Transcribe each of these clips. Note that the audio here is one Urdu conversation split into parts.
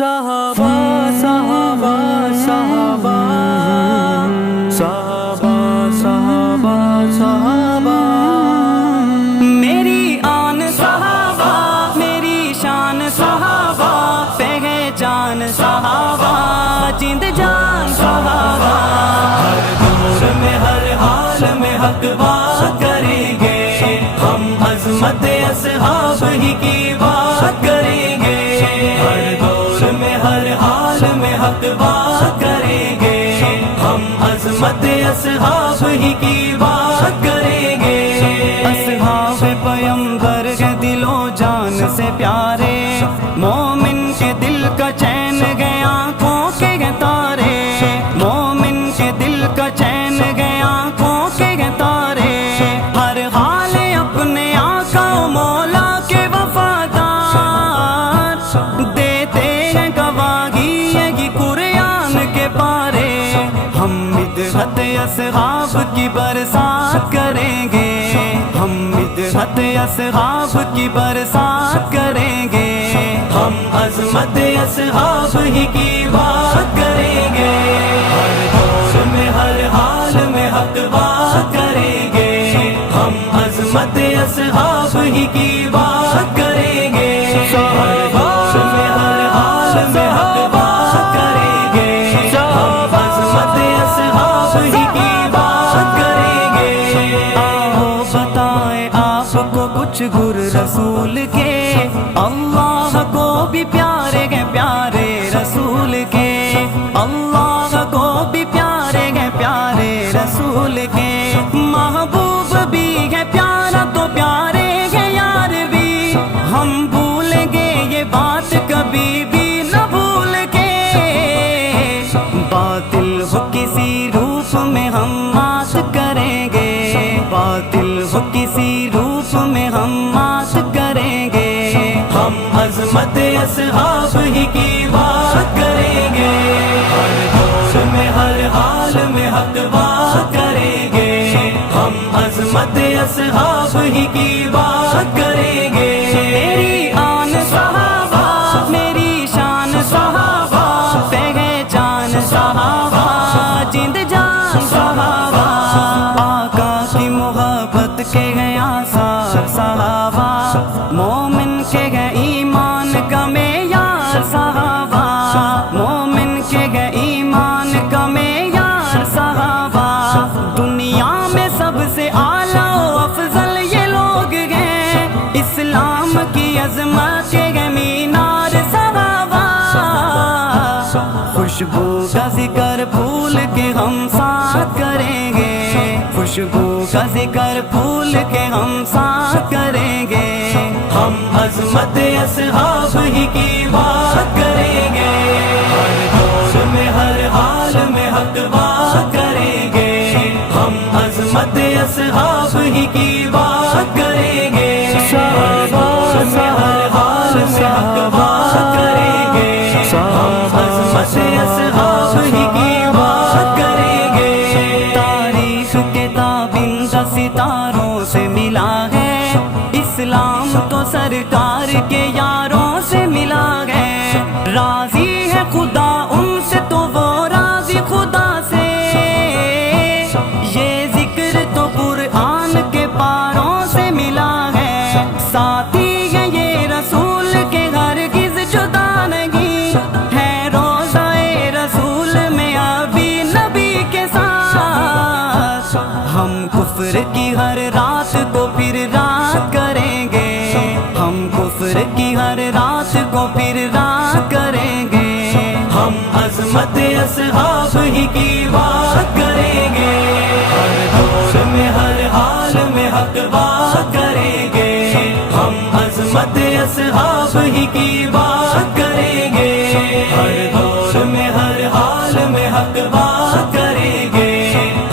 صحابہ صحابہ صحابہ صحابہ صحابہ صحابہ، میری آن صحابہ، میری شان صحابہ، پہچان صحابہ، جند جان صحابہ، ہر دور میں ہر حال میں حق بات کریں گے، ہم عظمت اصحاب ہی کی بات کریں گے، ہر دور میں ہر حال میں حق بات کریں گے، ہم عظمت اصحاب ہی کی بات کریں گے۔ اصحاب پیمبر کے دل و جان سے پیارے، مومن کے دل کا چین گئے آنکھوں کے تارے، مومن کے دل کا چین گئے آنکھوں کے تارے، ہر حال اپنے آقا و مولا کے وفادار، دیتے ہیں گواہی یہ قرآن کے پارے، ہم مدحت اصحاب کی برسات کریں گے، ہم مدحت اصحاب کی برسات کریں گے، ہم عظمت اصحاب ہی کی بات کریں گے، ہر دور میں ہر حال میں حق بات کریں گے، ہم عظمت اصحاب ہی کی بات کریں گے، ہر دور میں ہر حال میں حق بات کریں گے، ہم عظمت اصحاب ہی کی بات کریں گے۔ آؤ بتائیں آپ کو کچھ گر رسول کے، اللہ کو بھی پیارے گے پیارے رسول کے، اللہ کو بھی پیارے گے پیارے رسول کے، محبوب بھی ہے پیارا تو پیارے گے یار بھی، ہم بھولیں گے یہ بات کبھی بھی نہ بھول کے، باطل ہو کسی روپ میں ہم مات کریں گے، باطل ہو کسی روپ میں ہم مات کریں گے، ہم عظمت اصحاب ہی کی بات کریں گے، ہر دور میں ہر حال میں حق بات کریں گے، ہم عظمت اصحاب ہی کی بات کریں گے۔ میری آن صحابہ، میری شان صحابہ، پہچان صحابہ، جند جان صحابہ، آقا کی محبت کے گئے آثار صحابہ، مومن کے گئے ایمان کا معیار صحابہ، مومن کے گئے ایمان کا معیار صحابہ، دنیا میں سب سے اعلیٰ و افضل یہ لوگ ہیں، اسلام کی عظمت کے گئے مینار صحابہ، خوشبو کا ذکر پھول کے ہم ساتھ کریں گے، خوشبو کا ذکر پھول کے ہم ساتھ کریں گے، ہم عظمت اصحاب ہی کی بات کریں گے، ہر دور میں ہر حال میں حق بات کریں گے، ہم عظمت اصحاب ہی کی بات کریں گے، ہر دور میں ہر حال میں حق بات کریں گے، ہم عظمت اصحاب ہی کی بات کریں گے۔ تاریخ کے تابندہ ستاروں سے ملا ہے، اسلام تو سرکار کے یاروں سے ملا ہے، راضی ہے خدا ان سے تو وہ راضی خدا سے، یہ ذکر تو قرآن کے پاروں سے ملا ہے، ساتھی ہے یہ رسول کے ہرگز جدا نہیں، ہے روضہ رسول میں ابھی نبی کے ساتھ، ہم کفر کی ہر رات کو پھر رات کریں گے، ہم کفر کی ہر رات کو پھر رات کریں گے، ہم عظمت اصحاب ہی کی بات کریں گے، ہر دور میں ہر حال میں حق بات کریں گے، ہم عظمت اصحاب ہی کی بات کریں گے، ہر دور میں ہر حال میں حق بات کریں گے،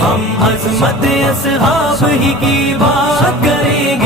ہم عظمت اصحاب ہی کی بات کریں گے۔